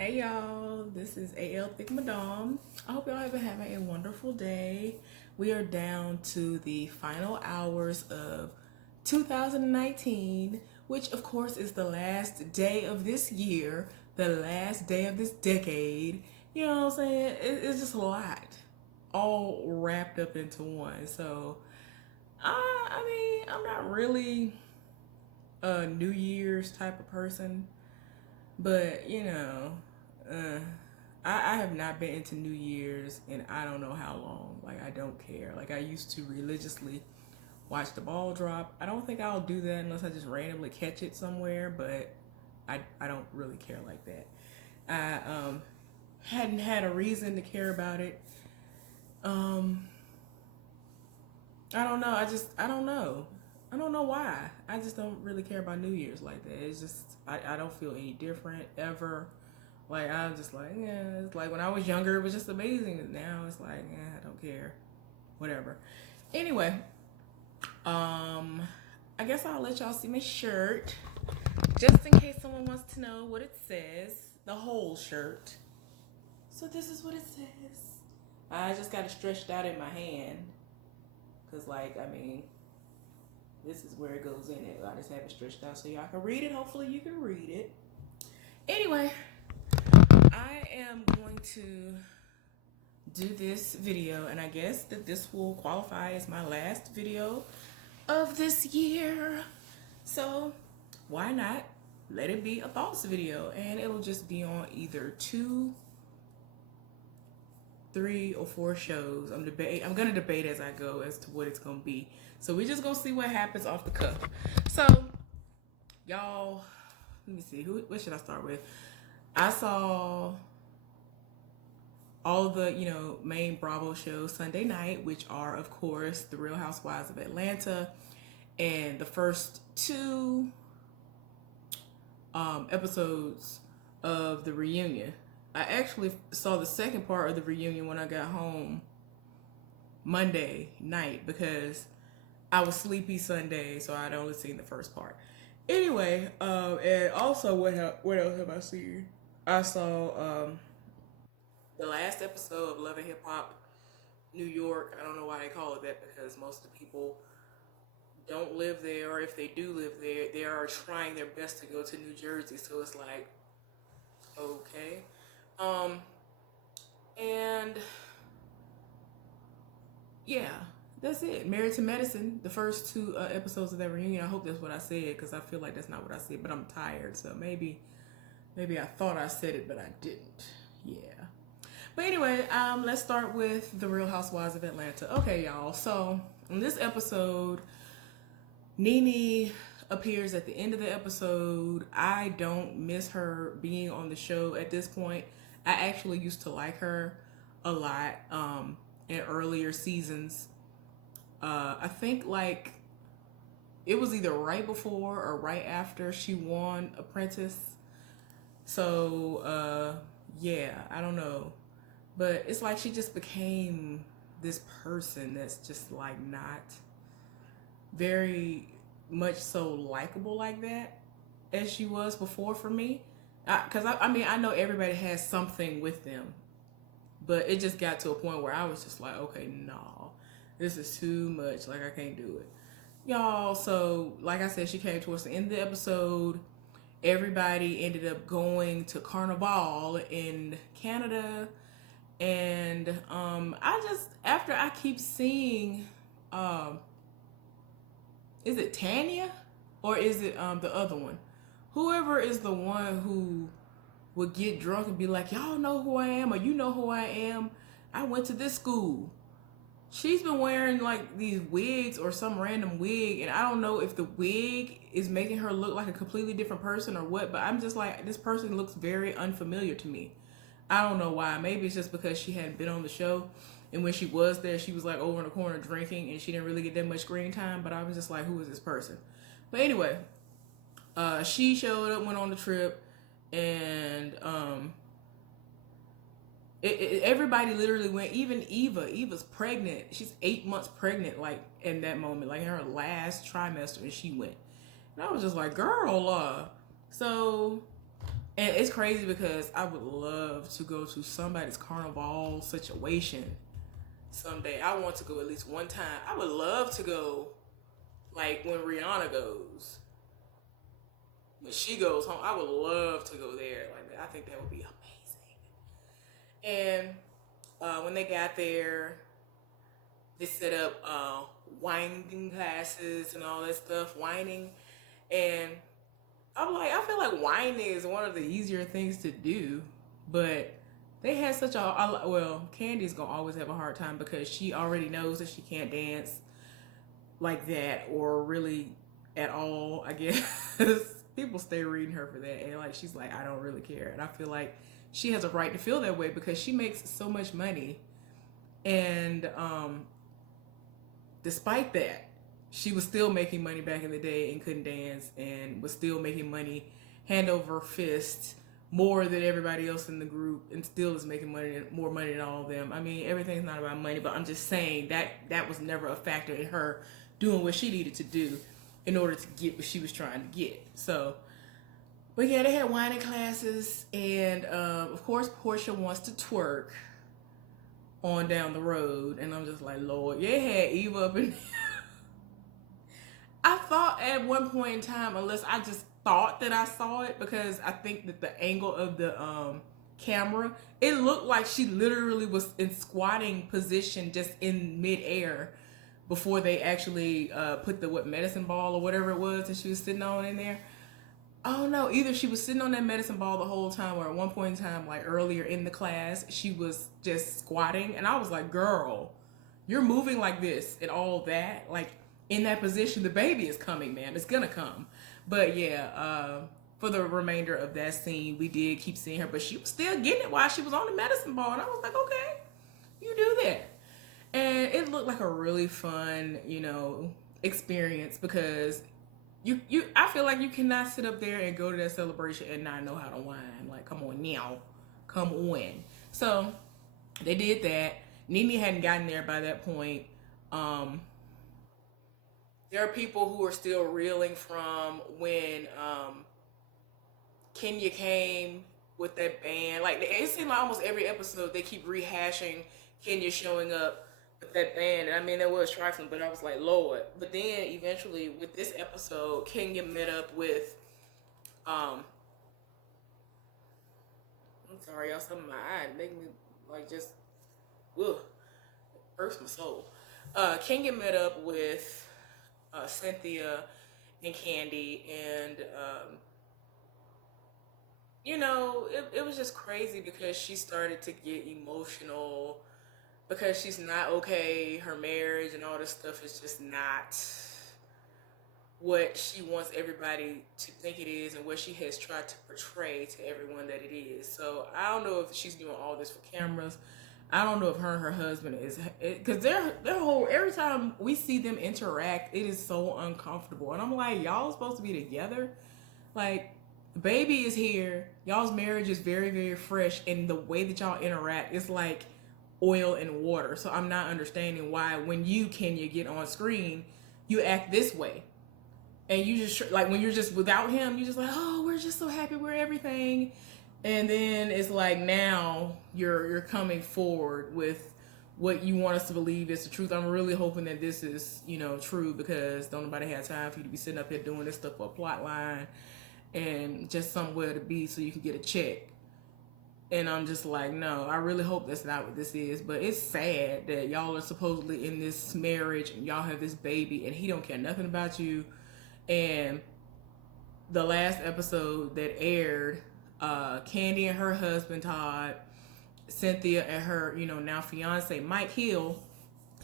Hey y'all, this is AL Thick Madame. I hope y'all have been having a wonderful day. We are down to the final hours of 2019, which of course is the last day of this year, the last day of this decade. You know what I'm saying? It's just a lot all wrapped up into one. So, I'm not really a New Year's type of person, but uh, I have not been into New Year's in I don't know how long. Like, I don't care. Like, I used to religiously watch the ball drop. I don't think I'll do that unless I just randomly catch it somewhere, but I don't really care like that. I hadn't had a reason to care about it. Um, I don't know. I don't know. I don't know why. I just don't really care about New Year's like that. It's just I don't feel any different ever. Like, I'm just like, yeah, it's like when I was younger it was just amazing. Now it's like, yeah, I don't care. Whatever. Anyway, I guess I'll let y'all see my shirt. Just in case someone wants to know what it says. The whole shirt. So this is what it says. I just got it stretched out in my hand. Cause this is where it goes in it. I just have it stretched out so y'all can read it. Hopefully you can read it. Anyway, I am going to do this video, and I guess that this will qualify as my last video of this year. So why not let it be a thoughts video, and it'll just be on either 2, 3, or 4 shows. I'm gonna debate as I go as to what it's gonna be. So we're just gonna see what happens off the cuff. So y'all, let me see, what should I start with? I saw all the main Bravo shows Sunday night, which are of course the Real Housewives of Atlanta and the first 2 episodes of the reunion. I actually saw the second part of the reunion when I got home Monday night because I was sleepy Sunday, so I'd only seen the first part. Anyway, and also what else have I seen? I saw the last episode of Love and Hip Hop New York. I don't know why they call it that because most of the people don't live there, or if they do live there, they are trying their best to go to New Jersey. So it's like, okay. And yeah, that's it. Married to Medicine, the first 2 episodes of that reunion. I hope that's what I said because I feel like that's not what I said, but I'm tired, so maybe I thought I said it, but I didn't. Yeah. But anyway, let's start with the Real Housewives of Atlanta. Okay, y'all. So in this episode, Nene appears at the end of the episode. I don't miss her being on the show at this point. I actually used to like her a lot in earlier seasons. I think like it was either right before or right after she won Apprentice. So yeah, I don't know. But it's like she just became this person that's just like not very much so likable like that as she was before for me. Because I know everybody has something with them, but it just got to a point where I was just like, okay, no, this is too much. Like, I can't do it. Y'all, so like I said, she came towards the end of the episode. Everybody ended up going to Carnival in Canada. And after I keep seeing, is it Tanya? Or is it the other one? Whoever is the one who would get drunk and be like, y'all know who I am, or you know who I am. I went to this school. She's been wearing like these wigs or some random wig, and I don't know if the wig is making her look like a completely different person or what, but I'm just like, this person looks very unfamiliar to me. I don't know why. Maybe it's just because she hadn't been on the show, and when she was there, she was like over in the corner drinking, and she didn't really get that much screen time, but I was just like, who is this person? But anyway, she showed up, went on the trip, and everybody literally went. Even Eva's pregnant. She's 8 months pregnant, like in that moment, like in her last trimester, and she went. And I was just like, girl. So And it's crazy because I would love to go to somebody's carnival situation someday. I want to go at least one time. I would love to go like when Rihanna goes. When she goes home, I would love to go there. Like I think that would be amazing. And when they got there, they set up whining classes and all that stuff, whining. And I'm like, I feel like whining is one of the easier things to do, but they had such a, well, Candy's gonna always have a hard time because she already knows that she can't dance like that or really at all, I guess. People stay reading her for that, and like she's like, I don't really care. And I feel like she has a right to feel that way because she makes so much money. And despite that, she was still making money back in the day and couldn't dance, and was still making money hand over fist more than everybody else in the group, and still is making money, more money than all of them. I mean, everything's not about money, but I'm just saying that was never a factor in her doing what she needed to do in order to get what she was trying to get. So, but yeah, they had whining classes, and of course, Portia wants to twerk on down the road, and I'm just like, Lord, yeah, had Eva up in. I thought at one point in time, unless I just thought that I saw it, because I think that the angle of the camera, it looked like she literally was in squatting position just in midair before they actually put the medicine ball or whatever it was that she was sitting on in there. Oh no, either she was sitting on that medicine ball the whole time, or at one point in time, like earlier in the class, she was just squatting, and I was like, girl, you're moving like this and all that, like in that position, the baby is coming, man. It's gonna come. But yeah, for the remainder of that scene, we did keep seeing her, but she was still getting it while she was on the medicine ball, and I was like, okay, you do that. And it looked like a really fun, experience, because I feel like you cannot sit up there and go to that celebration and not know how to whine. Like, come on now, come on. So they did that. Nene hadn't gotten there by that point. There are people who are still reeling from when Kenya came with that band. Like, it seemed like almost every episode they keep rehashing Kenya showing up with that band. And I mean, that was trifling, but I was like, Lord. But then eventually with this episode, Kenya met up with, I'm sorry, y'all, something in my eye make me like just, ugh, hurts my soul. Kenya met up with Cynthia and Candy, and it was just crazy because she started to get emotional because she's not okay. Her marriage and all this stuff is just not what she wants everybody to think it is, and what she has tried to portray to everyone that it is. So I don't know if she's doing all this for cameras. I don't know if her and her husband is, because their whole, every time we see them interact, it is so uncomfortable. And I'm like, y'all supposed to be together? Like, the baby is here. Y'all's marriage is very, very fresh. And the way that y'all interact is like oil and water. So I'm not understanding why when you, Kenya, get on screen, you act this way. And you just, like, when you're just without him, you're just like, oh, we're just so happy, we're everything. And then it's like, now you're coming forward with what you want us to believe is the truth. I'm really hoping that this is, true, because don't nobody have time for you to be sitting up here doing this stuff for a plot line and just somewhere to be so you can get a check. And I'm just like, no, I really hope that's not what this is. But it's sad that y'all are supposedly in this marriage and y'all have this baby and he don't care nothing about you. And the last episode that aired, Candy and her husband Todd, Cynthia and her now fiance Mike Hill,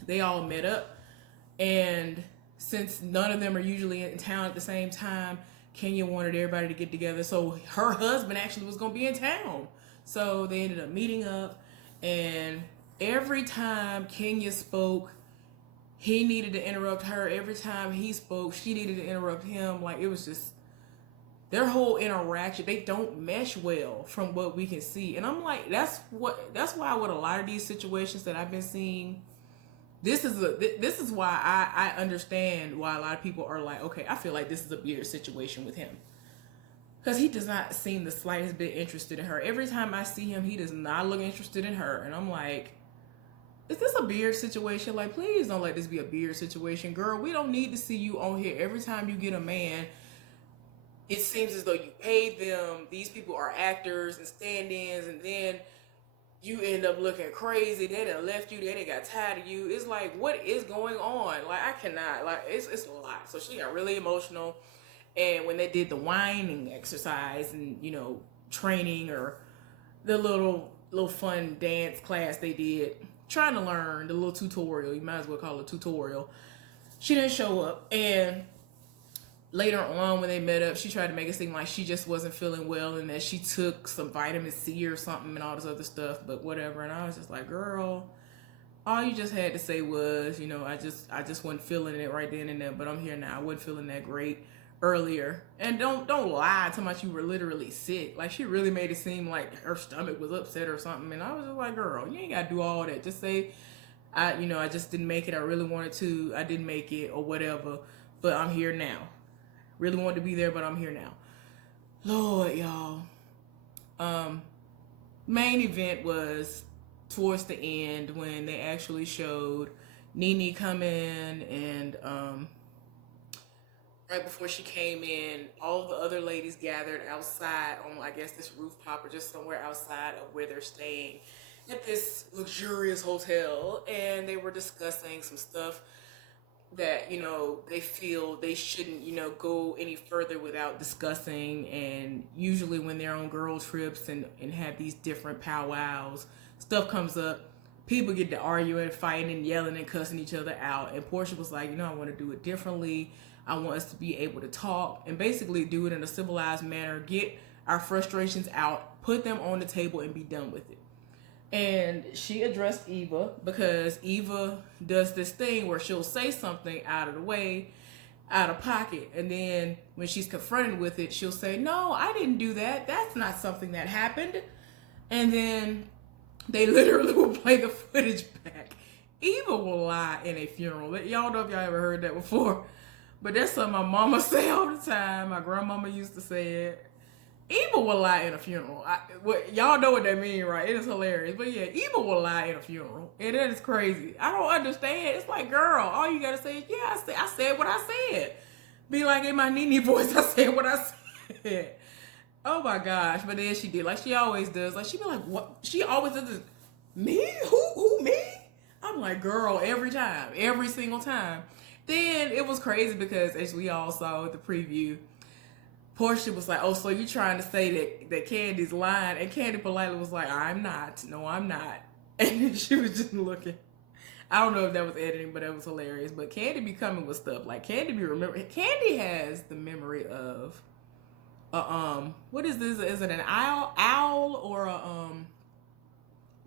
they all met up, and since none of them are usually in town at the same time, Kenya wanted everybody to get together, so her husband actually was going to be in town, so they ended up meeting up. And every time Kenya spoke, he needed to interrupt her. Every time he spoke, she needed to interrupt him. Like, it was just their whole interaction, they don't mesh well from what we can see. And I'm like, that's why with a lot of these situations that I've been seeing, this is why I understand why a lot of people are like, okay, I feel like this is a weird situation with him. because he does not seem the slightest bit interested in her. Every time I see him, he does not look interested in her. And I'm like, is this a beard situation? Like, please don't let this be a beard situation. Girl, we don't need to see you on here every time you get a man. It seems as though you paid them. These people are actors and stand-ins, and then you end up looking crazy. They done left you. They done got tired of you. It's like, what is going on? Like, I cannot. Like, it's a lot. So she got really emotional. And when they did the whining exercise and, you know, training or the little fun dance class they did, trying to learn the little tutorial, you might as well call it a tutorial, she didn't show up. And later on when they met up, she tried to make it seem like she just wasn't feeling well and that she took some vitamin C or something and all this other stuff, but whatever. And I was just like, girl, all you just had to say was, you know, I just wasn't feeling it right then and there, but I'm here now. I wasn't feeling that great earlier. And don't lie to much you were literally sick. Like, she really made it seem like her stomach was upset or something. And I was just like, girl, you ain't gotta do all that. Just say, I just didn't make it. I really wanted to. I didn't make it or whatever, but I'm here now. Really wanted to be there, but I'm here now. Lord, y'all. Main event was towards the end when they actually showed Nene come in, and right before she came in, all the other ladies gathered outside on, I guess, this rooftop or just somewhere outside of where they're staying at this luxurious hotel, and they were discussing some stuff that, you know, they feel they shouldn't, you know, go any further without discussing. And usually when they're on girl trips and have these different powwows, stuff comes up, people get to arguing, fighting, and yelling and cussing each other out. And Portia was like, you know, I want to do it differently. I want us to be able to talk and basically do it in a civilized manner, get our frustrations out, put them on the table, and be done with it. And she addressed Eva because Eva does this thing where she'll say something out of the way, out of pocket. And then when she's confronted with it, she'll say, no, I didn't do that. That's not something that happened. And then they literally will play the footage back. Eva will lie in a funeral. Y'all know if y'all ever heard that before. But that's something my mama say all the time. My grandmama used to say it. Eva will lie in a funeral. Y'all know what that means, right? It is hilarious. But yeah, Eva will lie in a funeral. And that is crazy. I don't understand. It's like, girl, all you gotta say is, yeah, I said what I said. Be like in my Nene voice, I said what I said. Oh my gosh. But then she did, like she always does. Like, she be like, what? She always does this. Me? Who, me? I'm like, girl, every time. Every single time. Then it was crazy because, as we all saw with the preview, Portia was like, oh, so you trying to say that Candy's lying? And Candy politely was like, I'm not. No, I'm not. And she was just looking. I don't know if that was editing, but that was hilarious. But Candy be coming with stuff. Like, Candy has the memory of, what is this? Is it an owl or a,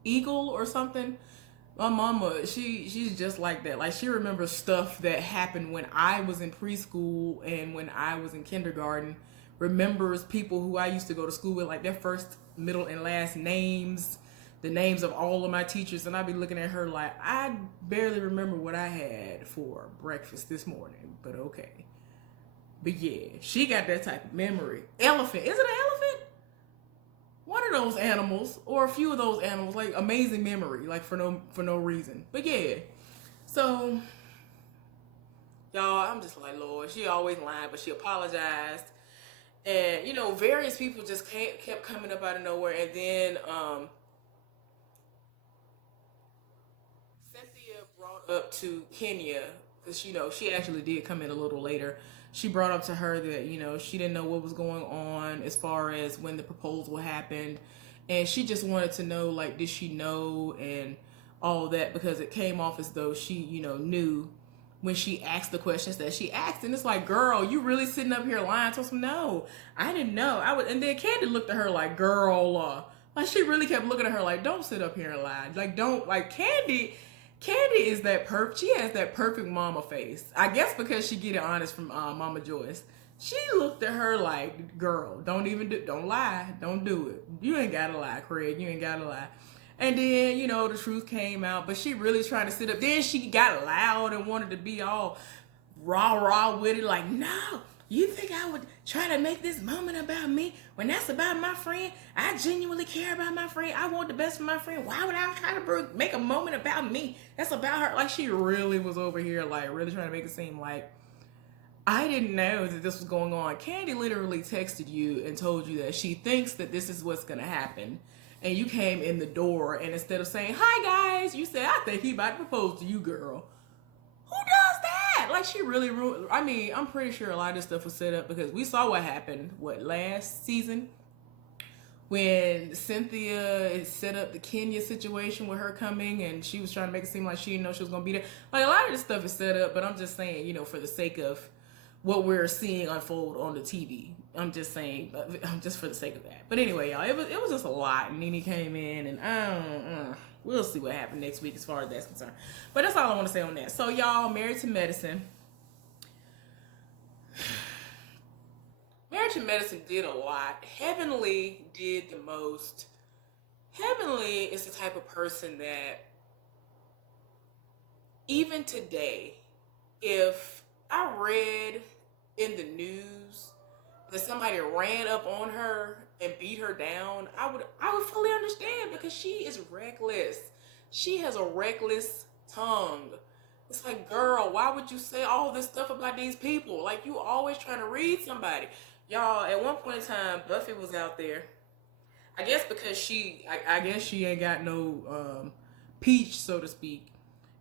eagle or something? My mama, she's just like that. Like, she remembers stuff that happened when I was in preschool and when I was in kindergarten. Remembers people who I used to go to school with, like their first, middle, and last names, the names of all of my teachers, and I'd be looking at her like, I barely remember what I had for breakfast this morning, but okay. But yeah, she got that type of memory. Elephant, is it an elephant? One of those animals, or a few of those animals, like amazing memory, like for no reason. But yeah, so y'all, I'm just like, Lord, she always lied, but she apologized. And, you know, various people just kept coming up out of nowhere. And then Cynthia brought up to Kenya, because, you know, she actually did come in a little later. She brought up to her that, you know, she didn't know what was going on as far as when the proposal happened. And she just wanted to know, like, did she know and all that, because it came off as though she, you know, knew when she asked the questions that she asked. And it's like, girl, you really sitting up here lying to us? No, I didn't know. And then Candy looked at her like, girl, like she really kept looking at her like, don't sit up here and lie. Like, don't, like, Candy is that she has that perfect mama face. I guess because she get it honest from Mama Joyce. She looked at her like, girl, don't lie. Don't do it. You ain't gotta lie, Craig. You ain't gotta lie. And then, you know, the truth came out, but she really trying to sit up. Then she got loud and wanted to be all rah-rah with it. Like, no, You think I would try to make this moment about me when that's about my friend? I genuinely care about my friend. I want the best for my friend. Why would I try to make a moment about me? That's about her. Like, she really was over here, like, really trying to make it seem like I didn't know that this was going on. Candy literally texted you and told you that she thinks that this is what's going to happen. And you came in the door, and instead of saying, hi, guys, you said, I think he about to propose to you, girl. Who does that? Like, she really ruined. I mean, I'm pretty sure a lot of this stuff was set up because we saw what happened, last season? When Cynthia set up the Kenya situation with her coming and she was trying to make it seem like she didn't know she was going to be there. Like, a lot of this stuff is set up, but I'm just saying, you know, for the sake of what we're seeing unfold on the TV. I'm just saying, just for the sake of that. But anyway, y'all, it was just a lot. And Nene came in, and we'll see what happens next week as far as that's concerned. But that's all I want to say on that. So, y'all, Married to Medicine. Married to Medicine did a lot. Heavenly did the most. Heavenly is the type of person that, even today, if I read in the news that somebody ran up on her and beat her down, I would fully understand, because she is reckless. She has a reckless tongue. It's like, girl, why would you say all this stuff about these people? Like, you always trying to read somebody. Y'all, at one point in time, Buffy was out there. I guess because I guess she ain't got no peach, so to speak.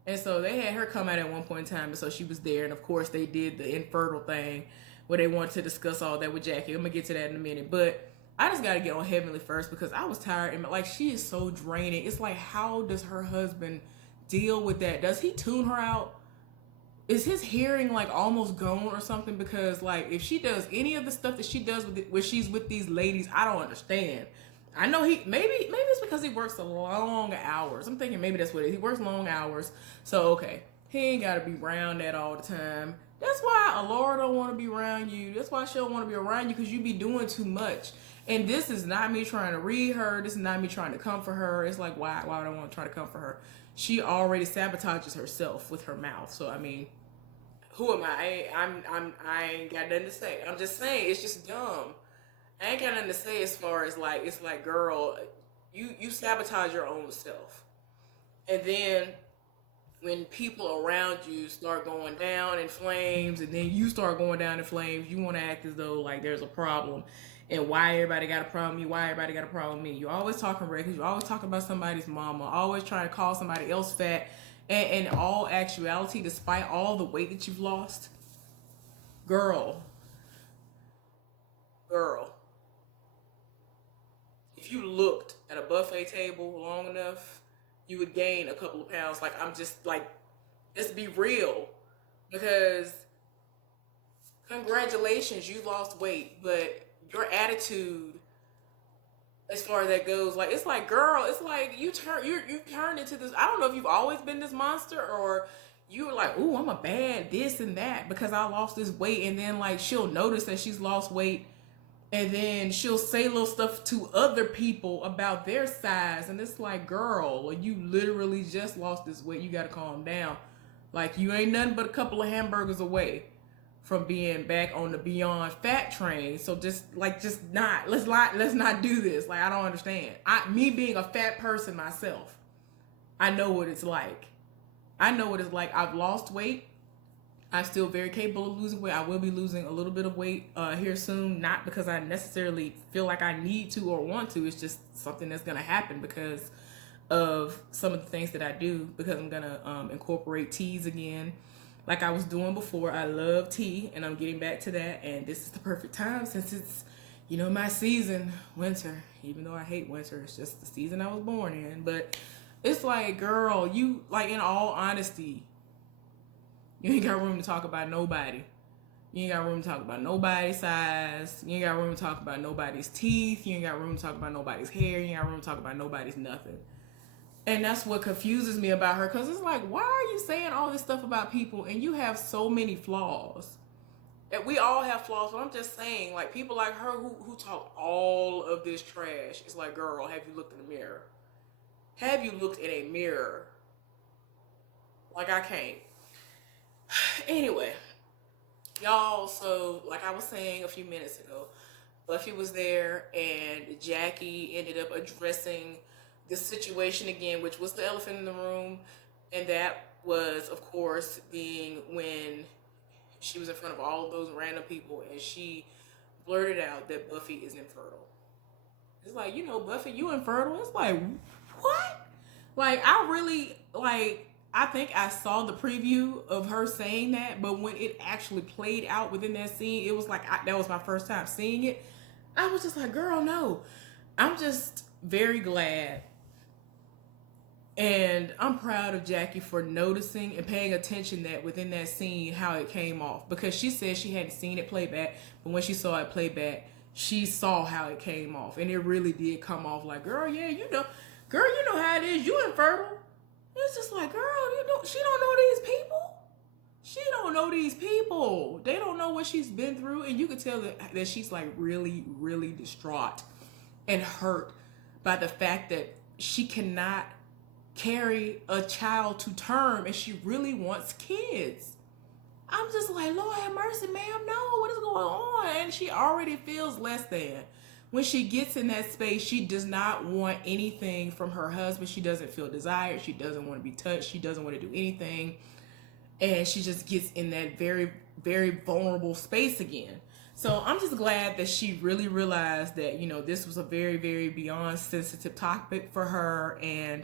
And so they had her come out at one point in time, and so she was there. And of course, they did the infertile thing where they wanted to discuss all that with Jackie. I'm gonna get to that in a minute, but I just gotta get on Heavenly first because I was tired, and like, she is so draining. It's like, how does her husband deal with that? Does he tune her out? Is his hearing like almost gone or something? Because like, if she does any of the stuff that she does when she's with these ladies, I don't understand. I know maybe it's because he works long hours. I'm thinking maybe that's what it is. He works long hours. So, okay, he ain't got to be around that all the time. That's why Laura don't want to be around you. That's why she don't want to be around you, because you be doing too much. And this is not me trying to read her. This is not me trying to comfort her. It's like, why would I want to try to comfort her? She already sabotages herself with her mouth. So, I mean, who am I? I ain't got nothing to say. I'm just saying, it's just dumb. I ain't got nothing to say as far as like, it's like, girl, you sabotage your own self. And then when people around you start going down in flames, and then you start going down in flames, you want to act as though like there's a problem. And why everybody got a problem with me? Why everybody got a problem with me? You always talking reckless. You always talking about somebody's mama. Always trying to call somebody else fat. And in all actuality, despite all the weight that you've lost, girl, if you looked at a buffet table long enough, you would gain a couple of pounds. Like, I'm just like, let's be real. Because congratulations, you lost weight, but your attitude as far as that goes, like, it's like, girl, it's like you turned into this. I don't know if you've always been this monster, or you were like, ooh, I'm a bad this and that because I lost this weight. And then like, she'll notice that she's lost weight, and then she'll say little stuff to other people about their size. And it's like, girl, you literally just lost this weight. You got to calm down. Like, you ain't nothing but a couple of hamburgers away from being back on the Beyond Fat train. So let's not do this. Like, I don't understand. Me being a fat person myself, I know what it's like. I've lost weight. I'm still very capable of losing weight. I will be losing a little bit of weight here soon. Not because I necessarily feel like I need to or want to. It's just something that's going to happen because of some of the things that I do, because I'm going to incorporate teas again like I was doing before. I love tea, and I'm getting back to that. And this is the perfect time since it's, my season, winter. Even though I hate winter, it's just the season I was born in. But it's like, girl, you, like, in all honesty, you ain't got room to talk about nobody. You ain't got room to talk about nobody's size. You ain't got room to talk about nobody's teeth. You ain't got room to talk about nobody's hair. You ain't got room to talk about nobody's nothing. And that's what confuses me about her, because it's like, why are you saying all this stuff about people and you have so many flaws? And we all have flaws, but I'm just saying, like, people like her who talk all of this trash, it's like, girl, have you looked in the mirror? Have you looked in a mirror? Like, I can't. Anyway, Y'all, so like I was saying a few minutes ago, Buffy was there and Jackie ended up addressing the situation again, which was the elephant in the room. And that was, of course, being when she was in front of all of those random people and she blurted out that Buffy is infertile. It's like, Buffy, you infertile? It's like, what? Like, I really, like, I think I saw the preview of her saying that, but when it actually played out within that scene, it was like, that was my first time seeing it. I was just like, girl, no. I'm just very glad. And I'm proud of Jackie for noticing and paying attention that within that scene how it came off. Because she said she hadn't seen it play back, but when she saw it play back, she saw how it came off. And it really did come off like, girl, yeah, girl, you know how it is. You infertile. It's just like, girl, she don't know these people. She don't know these people. They don't know what she's been through. And you could tell that she's like really, really distraught and hurt by the fact that she cannot carry a child to term and she really wants kids. I'm just like, Lord have mercy, ma'am. No, what is going on? And she already feels less than. When she gets in that space, she does not want anything from her husband. She doesn't feel desired. She doesn't want to be touched. She doesn't want to do anything. And she just gets in that very, very vulnerable space again. So I'm just glad that she really realized that, this was a very, very beyond sensitive topic for her. And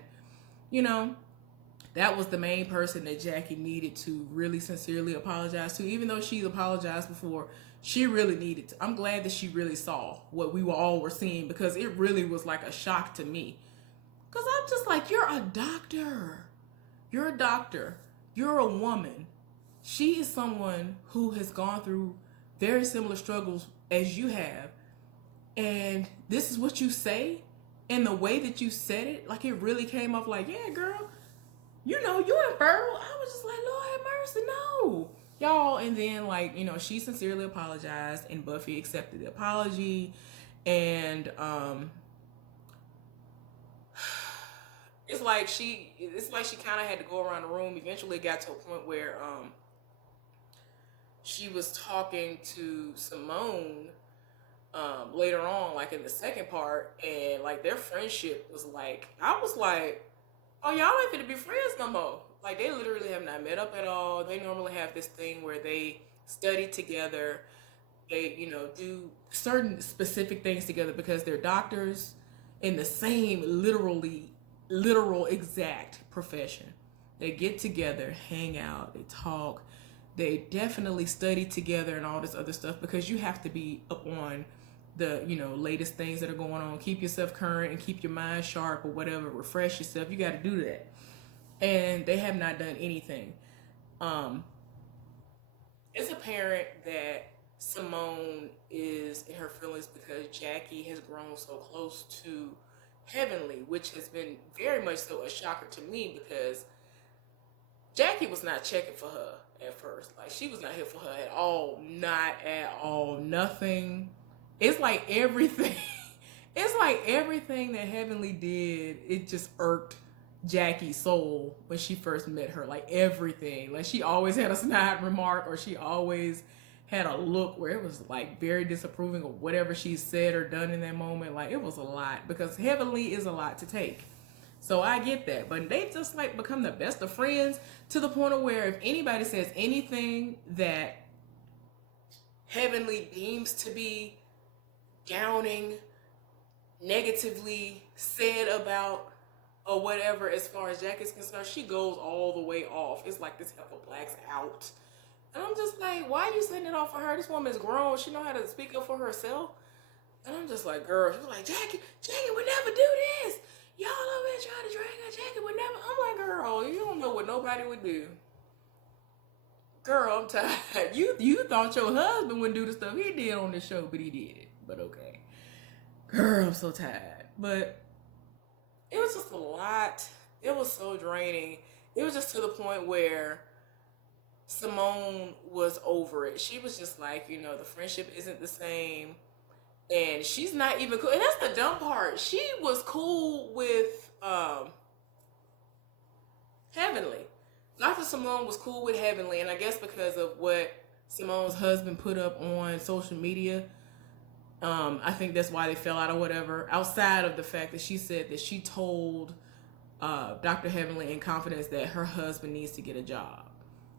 that was the main person that Jackie needed to really sincerely apologize to. Even though she's apologized before, she really needed to. I'm glad that she really saw what we all were seeing, because it really was like a shock to me. Because I'm just like, you're a doctor. You're a doctor. You're a woman. She is someone who has gone through very similar struggles as you have. And this is what you say? And the way that you said it, like it really came off like, yeah, girl, you infertile. I was just like, Lord have mercy, no. Y'all, and then like, she sincerely apologized and Buffy accepted the apology. And it's like she kind of had to go around the room. Eventually it got to a point where she was talking to Simone later on, like in the second part, and like their friendship was like, I was like, oh, y'all ain't finna be friends no more. Like they literally have not met up at all. They normally have this thing where they study together. They, do certain specific things together because they're doctors in the same literal exact profession. They get together, hang out, they talk. They definitely study together and all this other stuff, because you have to be up on the latest things that are going on. Keep yourself current and keep your mind sharp or whatever. Refresh yourself. You got to do that. And they have not done anything. It's apparent that Simone is in her feelings because Jackie has grown so close to Heavenly, which has been very much so a shocker to me, because Jackie was not checking for her at first. Like she was not here for her at all. Not at all. Nothing. It's like everything. It's like everything that Heavenly did, it just irked Jackie's soul when she first met her. Like everything. Like she always had a snide remark, or she always had a look where it was like very disapproving of whatever she said or done in that moment. Like it was a lot, because Heavenly is a lot to take. So I get that. But they just like become the best of friends, to the point of where if anybody says anything that Heavenly deems to be downing, negatively said about, or whatever, as far as Jack is concerned, she goes all the way off. It's like this heifer blacks out. And I'm just like, why are you setting it off for her? This woman's grown. She know how to speak up for herself. And I'm just like, girl, she's like, Jackie would never do this. Y'all over here trying to drag her. Jackie would never. I'm like, girl, you don't know what nobody would do. Girl, I'm tired. You thought your husband wouldn't do the stuff he did on the show, but he did it. But okay. Girl, I'm so tired. But it was just a lot. It was so draining. It was just to the point where Simone was over it. She was just like, the friendship isn't the same. And she's not even cool. And that's the dumb part. She was cool with Heavenly. Dr. Simone was cool with Heavenly, and I guess because of what Simone's husband put up on social media. I think that's why they fell out or whatever. Outside of the fact that she said that she told Dr. Heavenly in confidence that her husband needs to get a job,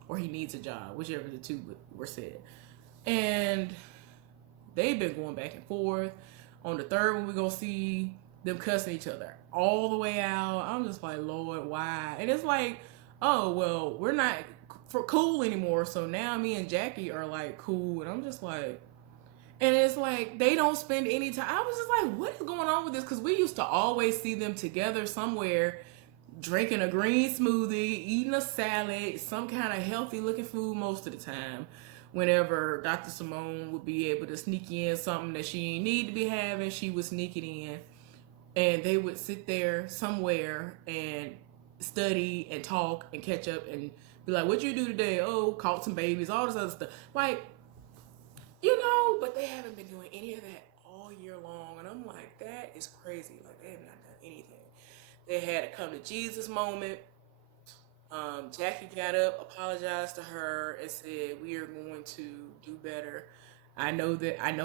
or he needs a job, whichever the two were said. And they've been going back and forth. On the third one, we're going to see them cussing each other all the way out. I'm just like, Lord, why? And it's like, oh, well, we're not cool anymore. So now me and Jackie are like cool. And I'm just like, and it's like they don't spend any time. I was just like, what is going on with this? Because we used to always see them together somewhere, drinking a green smoothie, eating a salad, some kind of healthy looking food most of the time. Whenever Dr. Simone would be able to sneak in something that she didn't need to be having, she would sneak it in. And they would sit there somewhere and study and talk and catch up and be like, what you do today? Oh, caught some babies, all this other stuff. Like, you know, but they haven't been doing any of that all year long. And I'm like, that is crazy. Like, they have not done anything. They had a come to Jesus moment. Jackie got up, apologized to her, and said, we are going to do better. I know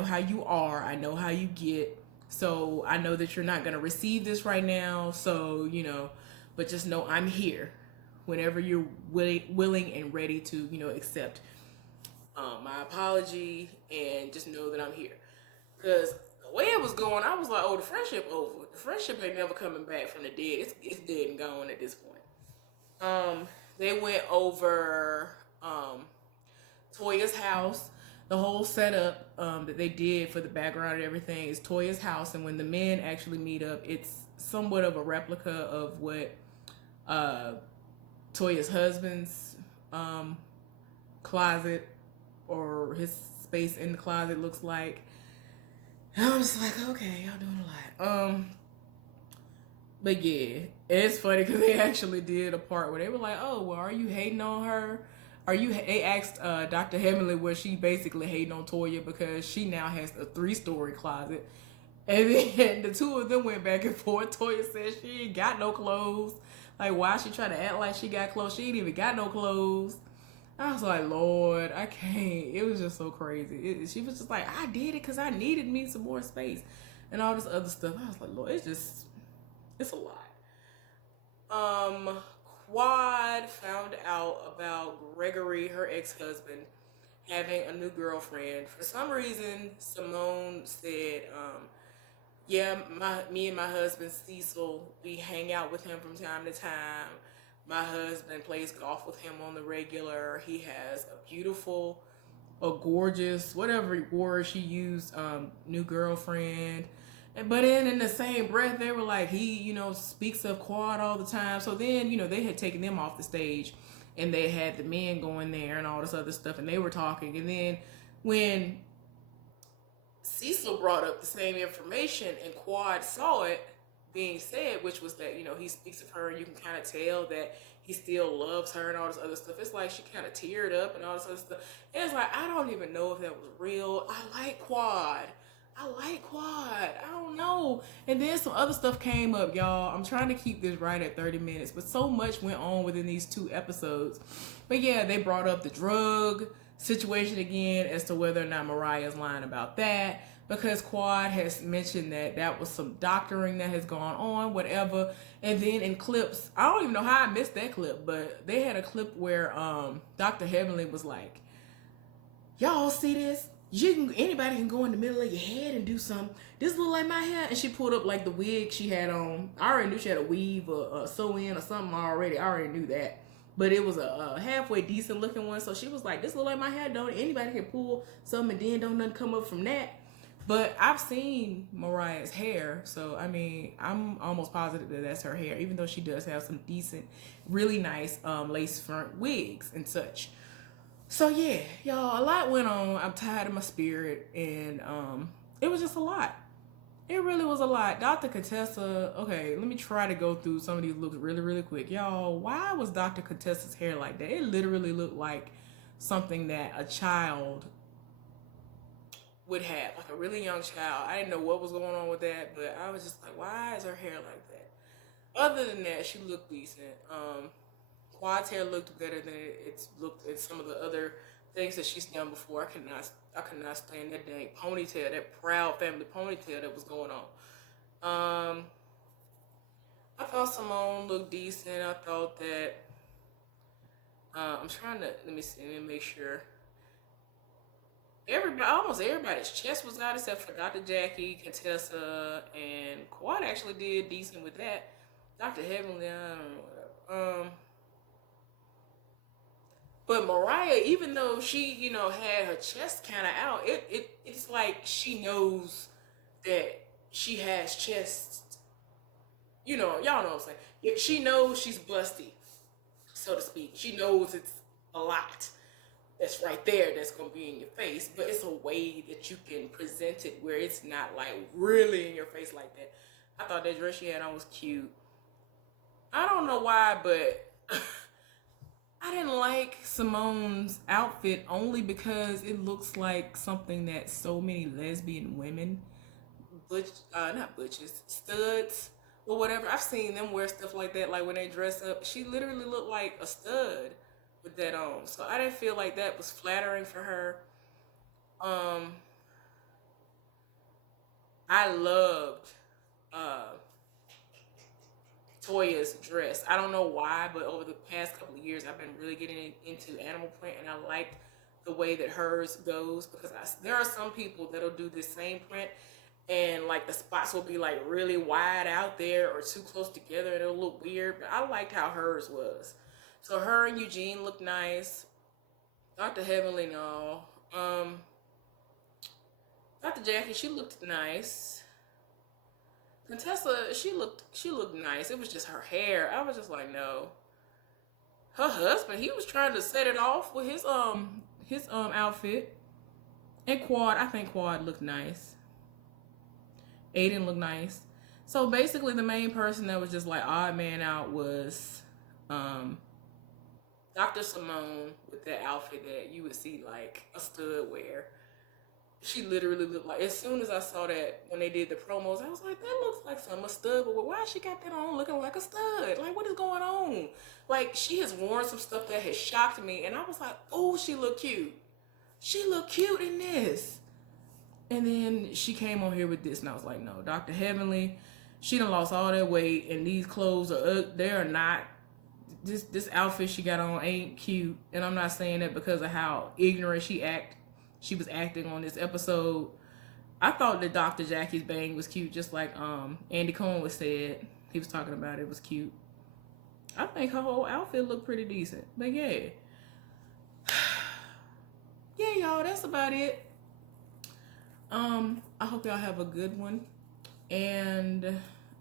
how you are. I know how you get. So I know that you're not going to receive this right now. So, you know, but just know I'm here whenever you're willing and ready to, you know, accept my apology, and just know that I'm here. Because the way it was going, I was like, oh, the friendship over. The friendship ain't never coming back from the dead. It's dead and gone at this point. They went over Toya's house. The whole setup that they did for the background and everything is Toya's house, and when the men actually meet up, it's somewhat of a replica of what Toya's husband's closet or his space in the closet looks like. And I was like, okay, y'all doing a lot. But yeah, it's funny because they actually did a part where they were like, oh, well, are you hating on her? They asked Dr. Heavenly was she basically hating on Toya because she now has a 3-story closet. And then the two of them went back and forth. Toya said she ain't got no clothes. Like, why she trying to act like she got clothes? She ain't even got no clothes. I was like, Lord, I can't. It was just so crazy. She was just like, I did it because I needed me some more space and all this other stuff. I was like, Lord, it's a lot. Quad found out about Gregory, her ex-husband, having a new girlfriend. For some reason, Simone said, yeah, me and my husband Cecil, we hang out with him from time to time. My husband plays golf with him on the regular. He has a beautiful, a gorgeous, whatever word she used, new girlfriend. But then in the same breath, they were like, he, you know, speaks of Quad all the time. So then, you know, they had taken them off the stage and they had the men going there and all this other stuff and they were talking. And then when Cecil brought up the same information and Quad saw it being said, which was that, you know, he speaks of her and you can kind of tell that he still loves her and all this other stuff. It's like she kind of teared up and all this other stuff. And it's like, I don't even know if that was real. I like Quad. I don't know. And then some other stuff came up, y'all. I'm trying to keep this right at 30 minutes, but so much went on within these 2 episodes. But yeah, they brought up the drug situation again as to whether or not Mariah's lying about that, because Quad has mentioned that that was some doctoring that has gone on, whatever. And then in clips, I don't even know how I missed that clip, but they had a clip where Dr. Heavenly was like, y'all see this? Anybody can go in the middle of your head and do something. This look like my hair. And she pulled up like the wig she had on. I already knew she had a weave or a sew-in or something already. I already knew that. But it was a halfway decent looking one. So she was like, this look like my hair, don't it? Anybody can pull something and then don't nothing come up from that. But I've seen Mariah's hair. So, I mean, I'm almost positive that that's her hair. Even though she does have some decent, really nice lace front wigs and such. So yeah, y'all, a lot went on. I'm tired of my spirit, and it was just a lot. It really was a lot. Dr. Contessa, okay, let me try to go through some of these looks really, really quick. Y'all, why was Dr. Contessa's hair like that? It literally looked like something that a child would have, like a really young child. I didn't know what was going on with that, but I was just like, why is her hair like that? Other than that, she looked decent. Quad's hair looked better than it's looked in some of the other things that she's done before. I could not stand that dang ponytail, that proud family ponytail that was going on. I thought Simone looked decent. I thought that I'm trying to let me see, let me make sure. Almost everybody's chest was out except for Dr. Jackie, Contessa, and Quad actually did decent with that. Dr. Heavenly, I don't know, whatever. But Mariah, even though she, had her chest kind of out, it's like she knows that she has chest. Y'all know what I'm saying. She knows she's busty, so to speak. She knows it's a lot that's right there that's gonna be in your face, but it's a way that you can present it where it's not like really in your face like that. I thought that dress she had on was cute. I don't know why, but I didn't like Simone's outfit only because it looks like something that so many lesbian women, not butches, studs, or whatever. I've seen them wear stuff like that, like when they dress up. She literally looked like a stud with that on. So I didn't feel like that was flattering for her. Um, I loved uh, Toya's dress. I don't know why, but over the past couple of years, I've been really getting into animal print, and I liked the way that hers goes because there are some people that'll do this same print, and like the spots will be like really wide out there or too close together, and it'll look weird. But I liked how hers was. So her and Eugene looked nice. Dr. Heavenly, no. Dr. Jackie, she looked nice. Contessa, she looked nice. It was just her hair. I was just like, no. Her husband, he was trying to set it off with his outfit. And Quad, I think Quad looked nice. Aiden looked nice. So basically the main person that was just like odd man out was Dr. Simone with that outfit that you would see like a stud wear. She literally looked like, as soon as I saw that when they did the promos, I was like, that looks like some a stud, but why she got that on looking like a stud? Like, what is going on? Like, she has worn some stuff that has shocked me, and I was like, oh, she looked cute. She looked cute in this. And then she came on here with this, and I was like, no, Dr. Heavenly, she done lost all that weight, and these clothes they are not, this outfit she got on ain't cute, and I'm not saying that because of how ignorant she was acting on this episode. I thought that Dr. Jackie's bang was cute, just like Andy Cohen was said. He was talking about it was cute. I think her whole outfit looked pretty decent. But yeah. Yeah, y'all, that's about it. I hope y'all have a good one. And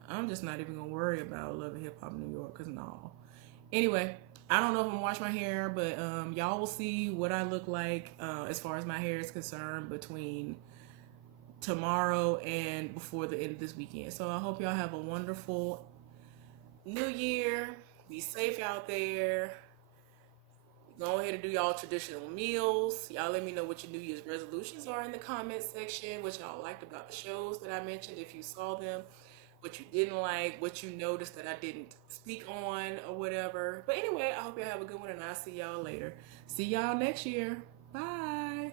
I'm just not even gonna worry about Love and Hip Hop New York, cause no. Anyway, I don't know if I'm gonna wash my hair, but y'all will see what I look like as far as my hair is concerned between tomorrow and before the end of this weekend. So I hope y'all have a wonderful new year. Be safe out there. Go ahead and do y'all traditional meals. Y'all let me know what your New Year's resolutions are in the comment section, what y'all liked about the shows that I mentioned, if you saw them, what you didn't like, what you noticed that I didn't speak on or whatever. But anyway, I hope y'all have a good one, and I'll see y'all later. See y'all next year. Bye.